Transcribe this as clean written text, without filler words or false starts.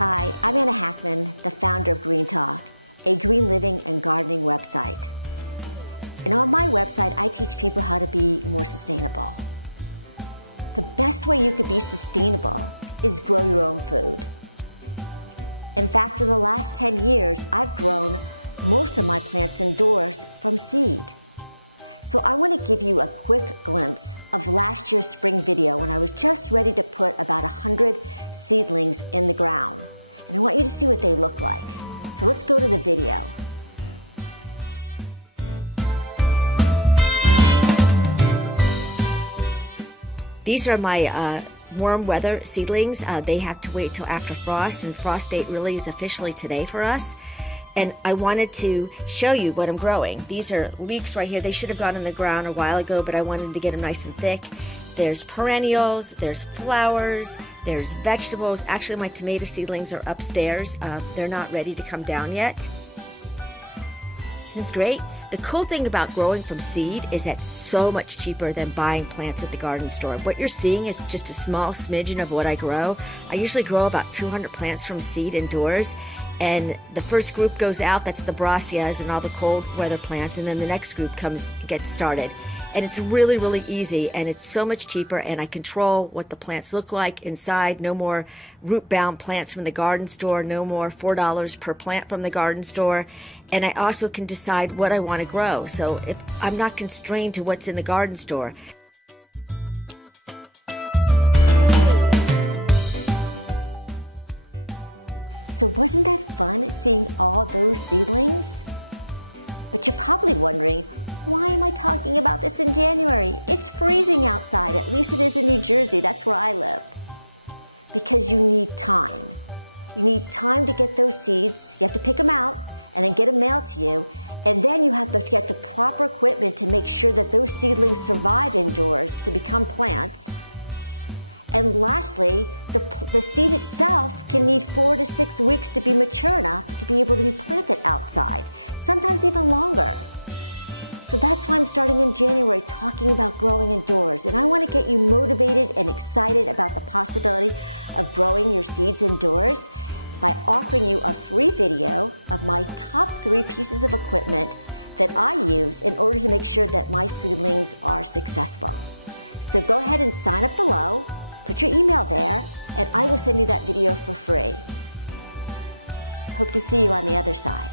Hi, I'm Anna Hackman, the founder of Green Talk, a green living and gardening website. And on my website, I teach people how to be more sustainable. The best way you could be sustainable is grow your own food. In fact, for the last 10 years, I've grown most of my plants indoors from seed. So I want to give you a quick glimpse of last year's spring video when I was just ready to put about 100 seedlings in the ground. And I want you to see what they look like. So let's go to the video. These are my warm weather seedlings. They have to wait till after frost, and frost date really is officially today for us. And I wanted to show you what I'm growing. These are leeks right here. They should have gone in the ground a while ago, but I wanted to get them nice and thick. There's perennials, there's flowers, there's vegetables. Actually, my tomato seedlings are upstairs. They're not ready to come down yet. It's great. The cool thing about growing from seed is that it's so much cheaper than buying plants at the garden store. What you're seeing is just a small smidgen of what I grow. I usually grow about 200 plants from seed indoors, and the first group goes out, that's the brassias and all the cold weather plants, and then the next group gets started. And it's really, really easy, and it's so much cheaper, and I control what the plants look like inside. No more root-bound plants from the garden store, no more $4 per plant from the garden store. And I also can decide what I want to grow. So if I'm not constrained to what's in the garden store. So wasn't that fun seeing all those seedlings? But you're probably wondering, why am I talking about this in January? It's freezing outside, at least it is in New Jersey, that's where I live. Because you need time. You need time to get those seeds, you have to pick them out and then get them mailed to you, and then you have to get the proper equipment to make sure that those seedlings survive indoors to become plants. And lastly, the seed itself can need 4 to 6 weeks to be mature enough to be able to be planted outside, sometimes even longer. So that's why I'm starting in January talking about growing indoors. And I want to get you motivated and excited about the possibility of growing your seeds indoors by offering you a free video of my top 3 pieces of equipment that I use in order to make sure that my seedlings are successful. So go ahead and sign up below, put your email there, and I will send you that video for free. Hope to see you on the other side.